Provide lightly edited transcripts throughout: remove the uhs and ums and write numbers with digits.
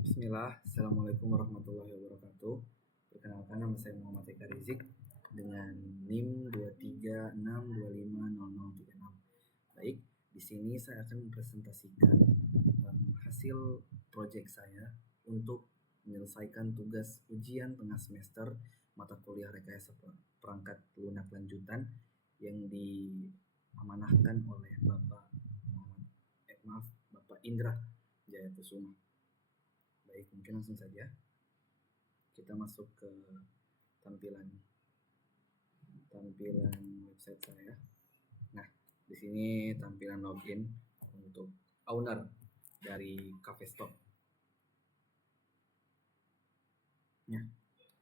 Bismillah, Assalamualaikum warahmatullahi wabarakatuh. Perkenalkan, nama saya Muhammad Eka Rizik dengan NIM 236250036. Baik, di sini saya akan mempresentasikan hasil proyek saya untuk menyelesaikan tugas ujian tengah semester mata kuliah rekayasa perangkat lunak lanjutan yang diamanahkan oleh Bapak Indra Jayakusuma. Baik, mungkin langsung saja kita masuk ke tampilan website saya. Nah, di sini tampilan login untuk owner dari Cafe Stock. Nah,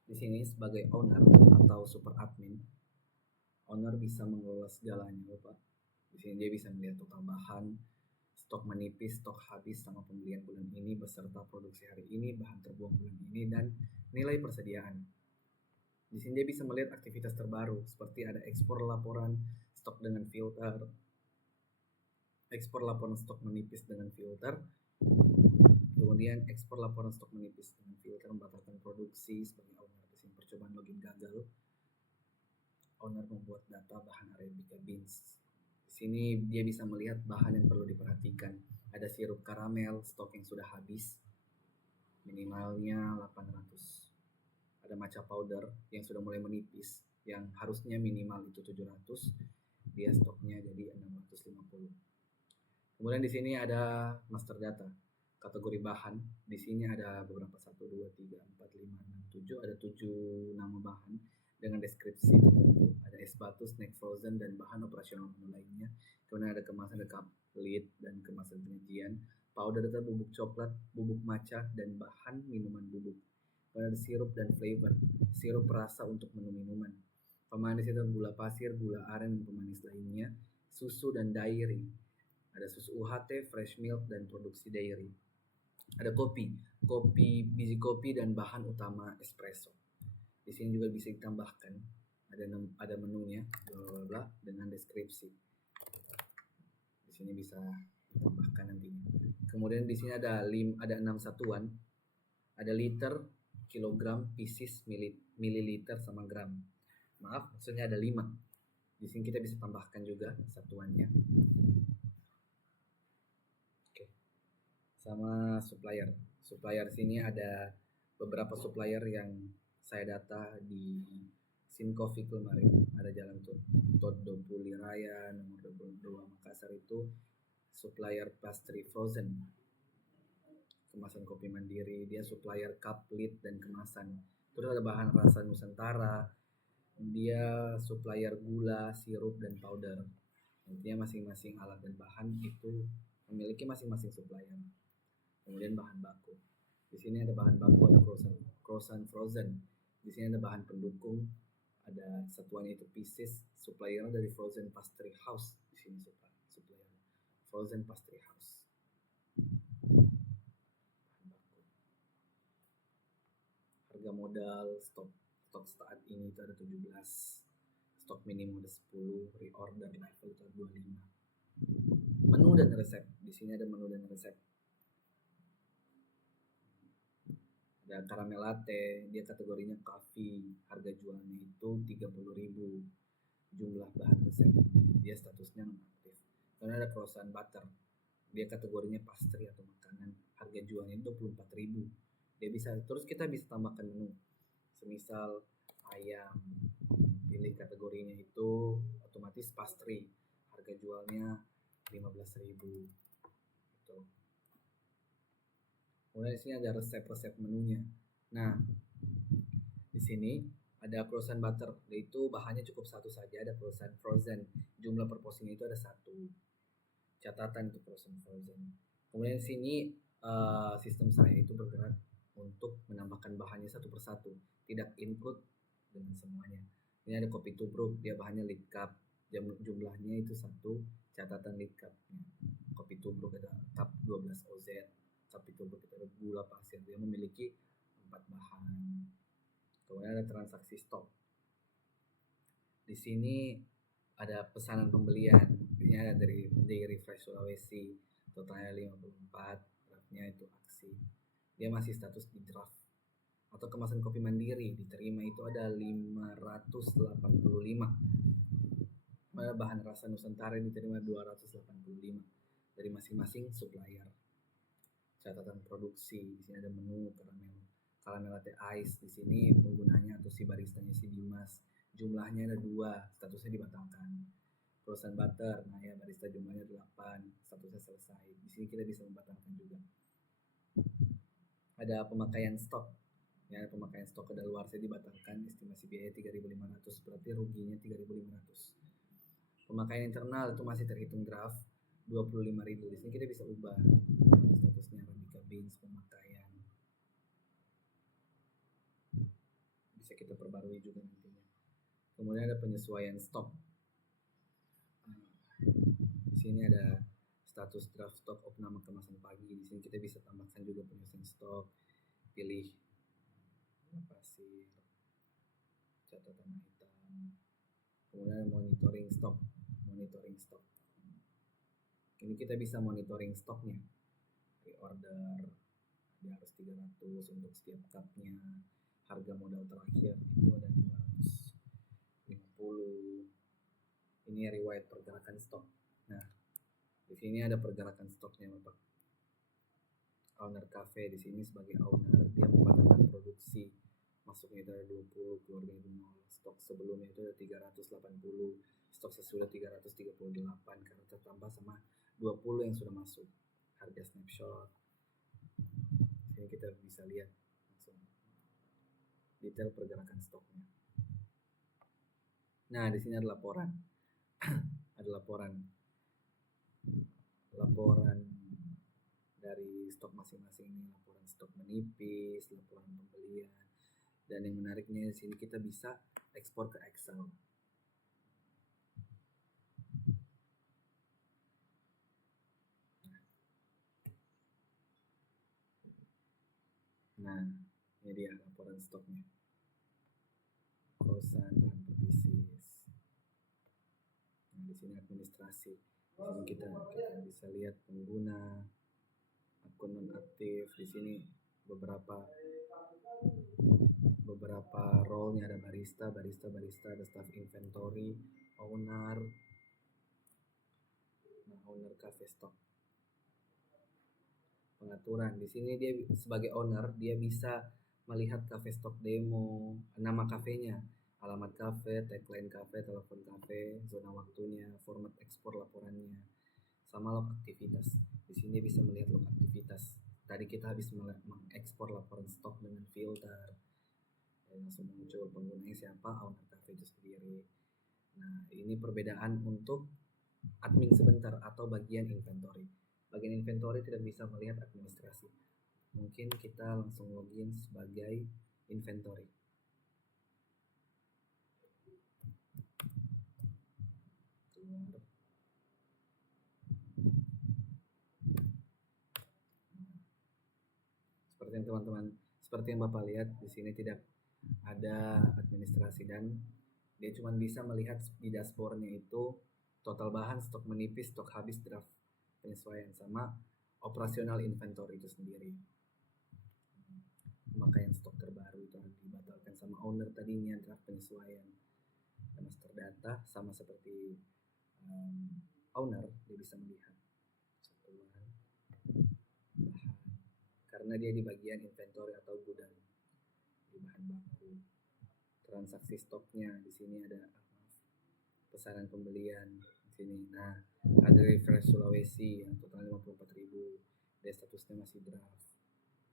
di sini sebagai owner atau super admin, owner bisa mengelola segalanya, Bapak. Di sini dia bisa melihat total bahan, stok menipis, stok habis sama pembelian bulan ini beserta produksi hari ini, bahan terbuang bulan ini, dan nilai persediaan. Di sini dia bisa melihat aktivitas terbaru seperti ada ekspor laporan stok dengan filter, ekspor laporan stok menipis dengan filter, kemudian ekspor laporan stok menipis dengan filter, membatalkan produksi sebagai owner. Di sini percobaan login gagal. Owner membuat data bahan Arabica beans. Di sini dia bisa melihat bahan yang perlu diperhatikan. Ada sirup karamel, stok yang sudah habis, minimalnya 800. Ada matcha powder yang sudah mulai menipis, yang harusnya minimal itu 700, dia stoknya jadi 650. Kemudian di sini ada master data, kategori bahan. Di sini ada beberapa 1, 2, 3, 4, 5, 6, 7, ada 7 nama bahan dengan deskripsi tertentu. Ada es batu, snack frozen, dan bahan operasional menu lainnya. Kemudian ada kemasan, ada cup lid dan kemasan penyajian, powder data, bubuk coklat, bubuk matcha, dan bahan minuman bubuk. Ada sirup dan flavor, sirup rasa untuk menu minuman. Pemanis itu gula pasir, gula aren, dan pemanis lainnya. Susu dan dairy. Ada susu UHT, fresh milk, dan produksi dairy. Ada kopi, biji kopi, dan bahan utama espresso. Di sini juga bisa ditambahkan. Ada menunya, bla bla bla, dengan deskripsi. Di sini bisa ditambahkan nantinya. Kemudian di sini ada 6 satuan. Ada liter, kilogram, pieces, mililiter, sama gram. Maaf, maksudnya ada 5. Di sini kita bisa tambahkan juga satuannya. Oke. Sama supplier. Supplier sini ada beberapa supplier yang saya data di Sincoffee kemarin. Ada Jalan Todo Puliraya nomor 22 Makassar, itu supplier pastry frozen. Kemasan kopi mandiri, dia supplier cup lid dan kemasan. Terus ada bahan rasa Nusantara, dia supplier gula, sirup, dan powder. Intinya masing-masing alat dan bahan itu memiliki masing-masing supplier. Kemudian bahan baku. Di sini ada bahan baku, ada croissant frozen. Di sini ada bahan pendukung, ada satuannya itu pieces, suppliernya dari Frozen Pastry House. Di sini supplier Frozen Pastry House. Harga modal stok saat ini itu ada 17, stok minimum ada 10, reorder level itu ada 25. Menu dan resep. Di sini ada menu dan resep. Ada caramel latte, dia kategorinya coffee, harga jualnya itu 30.000. Jumlah bahan resep, dia statusnya non-aktif. Kemudian ada croissant butter, dia kategorinya pastry atau makanan, harga jualnya 24.000. Dia bisa, terus kita bisa tambahkan menu, semisal ayam, pilih kategorinya itu otomatis pastry, harga jualnya 15.000 gitu. Kemudian di sini ada resep menunya. Nah, di sini ada croissant butter, yaitu bahannya cukup satu saja, ada croissant frozen, jumlah per porsinya itu ada 1. Catatan untuk croissant frozen. Kemudian di sini sistem saya itu bergerak untuk menambahkan bahannya satu persatu, tidak include dengan semuanya. Ini ada kopi tubruk, dia bahannya lead cup, jumlahnya itu 1, catatan lead cupnya. Kopi tubruk ada cup 12 OZ, kopi tubruk itu ada gula pasir, dia memiliki 4 bahan. Kemudian ada transaksi stok. Di sini ada pesanan pembelian. Ini ada dari Dairy Fresh Sulawesi, totalnya 54, draftnya itu aksi. dia masih status di draft. Atau kemasan kopi mandiri diterima itu ada 585. Bahan rasa Nusantara diterima 285 dari masing-masing supplier. Catatan produksi, di sini ada menu karamel latte ice. Di sini penggunanya atau si baristanya si Dimas, jumlahnya ada 2, statusnya dibatalkan. Frozen butter, nah ya barista jumlahnya 8, statusnya selesai. Di sini kita bisa membatalkan juga. Ada pemakaian stok, ya pemakaian stok kedaluarsa dibatalkan, estimasi biaya 3.500, berarti ruginya 3.500. Pemakaian internal itu masih terhitung draft 25.000. Di sini kita bisa ubah statusnya Arabica beans pemakaian. Bisa kita perbarui juga nantinya. Kemudian ada penyesuaian stok. Di sini ada status draft stok opname kemasan pagi. Di sini kita bisa tambahkan juga penyesuaian stok, pilih pasir, catatan hitam. Kemudian monitoring stok. Ini kita bisa monitoring stoknya. Reorder dia harus 300 untuk setiap cupnya. Harga modal terakhir itu ada 250. Ini riwayat pergerakan stok. Nah, di sini ada pergerakan stoknya, Bapak. Owner cafe di sini sebagai owner dia membatalkan produksi. Masuknya itu ada 20, keluarnya itu 0. Stok sebelumnya itu ada 380, stok sesudah 338 karena tertambah sama 20 yang sudah masuk. Harga snapshot. Ini kita bisa lihat langsung detail pergerakan stoknya. Nah, di sini ada laporan. Ada laporan dari stok masing-masing ini, laporan stok menipis, laporan pembelian. Dan yang menariknya di sini kita bisa ekspor ke Excel. Nah, ini dia laporan stoknya. Kosan, bahan perpisis. Nah, di sini administrasi. Di sini kita bisa lihat pengguna, akun non-aktif. Di sini beberapa role-nya, ada barista, ada staff inventory, owner. Nah, owner cafe stock. Pengaturan di sini dia sebagai owner dia bisa melihat cafe stock demo, nama kafenya, alamat kafe, tagline kafe, telepon kafe, zona waktunya, format ekspor laporannya, sama log aktivitas. Di sini bisa melihat log aktivitas. Tadi kita habis mengekspor laporan stok dengan filter. Dan langsung muncul penggunanya siapa, owner cafe itu sendiri. Nah, ini perbedaan untuk admin sebentar atau bagian inventory. Bagian inventory tidak bisa melihat administrasi. Mungkin kita langsung login sebagai inventory. Keluar. Seperti yang Bapak lihat di sini tidak ada administrasi dan dia cuma bisa melihat di dashboardnya itu total bahan, stok menipis, stok habis, draft penyesuaian, sama operasional inventory itu sendiri. Pemakaian stok terbaru itu harus dibatalkan sama owner tadinya, draft penyesuaian. Master data sama seperti owner, dia bisa melihat satuan bahan karena dia di bagian inventory atau gudang di bahan baku. Transaksi stoknya di sini ada pesanan pembelian di sini. Nah, ada refresh Sulawesi yang total 54.000. Dia statusnya masih draft.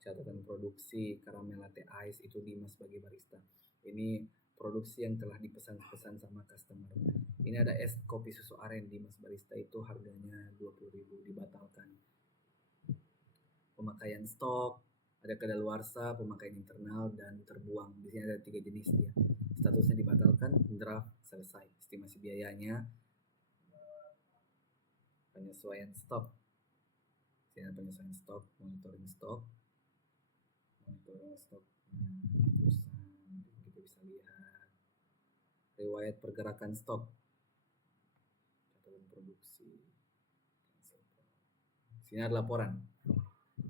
Catatan produksi karamel latte ice itu Dimas sebagai barista. Ini produksi yang telah dipesan sama customer. Ini ada es kopi susu aren Dimas barista itu harganya 20.000 dibatalkan. Pemakaian stok, ada kedaluarsa, pemakaian internal, dan terbuang. Di sini ada 3 jenis dia. Statusnya dibatalkan, draft selesai. Estimasi biayanya, penyesuaian stok. Di sini ada penyesuaian stok, monitoring stok. Perusahaan, kita bisa lihat riwayat pergerakan stok, catatan produksi. Di sini ada laporan.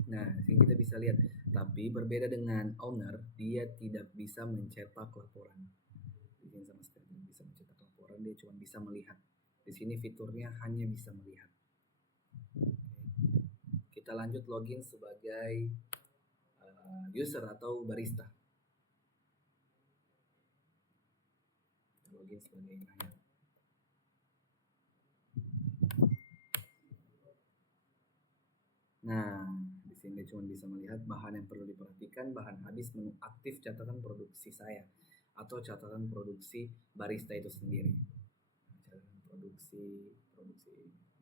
Nah, sini kita bisa lihat Tapi berbeda dengan owner, dia tidak bisa mencetak laporan. Dia sama sekali tidak bisa mencetak laporan, dia cuma bisa melihat. Di sini fiturnya hanya bisa melihat. Kita lanjut login sebagai user atau barista. Login sebagai klien. Nah, di sini cuma bisa melihat bahan yang perlu diperhatikan, bahan habis, menu aktif, catatan produksi saya atau catatan produksi barista itu sendiri. Catatan produksi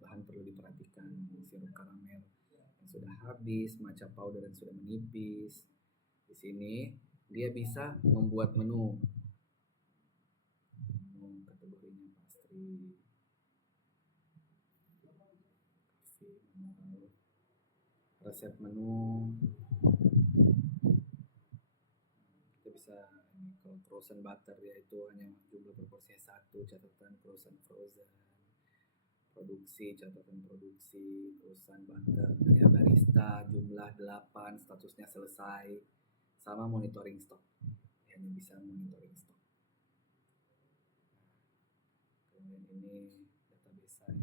bahan perlu diperhatikan, sirup karamel yang sudah habis, matcha powder yang sudah menipis. Di sini dia bisa membuat menu kategorinya pastry, resep menu. Kita bisa kalau frozen butter yaitu hanya jumlah proporsinya 1, catatan frozen produksi, catatan produksi, frozen butter ya barista jumlah 8, statusnya selesai, sama monitoring stok, hanya bisa monitoring stok. Kemudian ini database saya.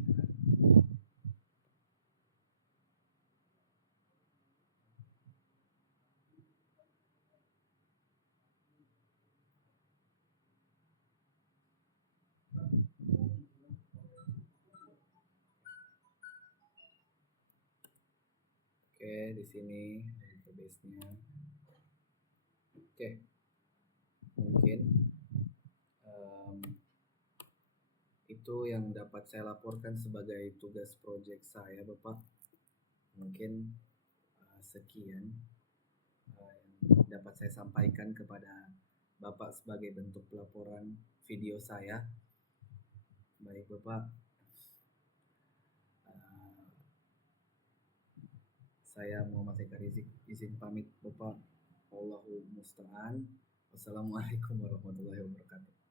Oke, di sini database-nya. Oke, mungkin itu yang dapat saya laporkan sebagai tugas project saya, Bapak. Mungkin sekian yang dapat saya sampaikan kepada Bapak sebagai bentuk pelaporan video saya. Baik, Bapak. Saya Muhammad Eka Rizik izin pamit, Bapak. Allahu musta'an. Wassalamualaikum warahmatullahi wabarakatuh.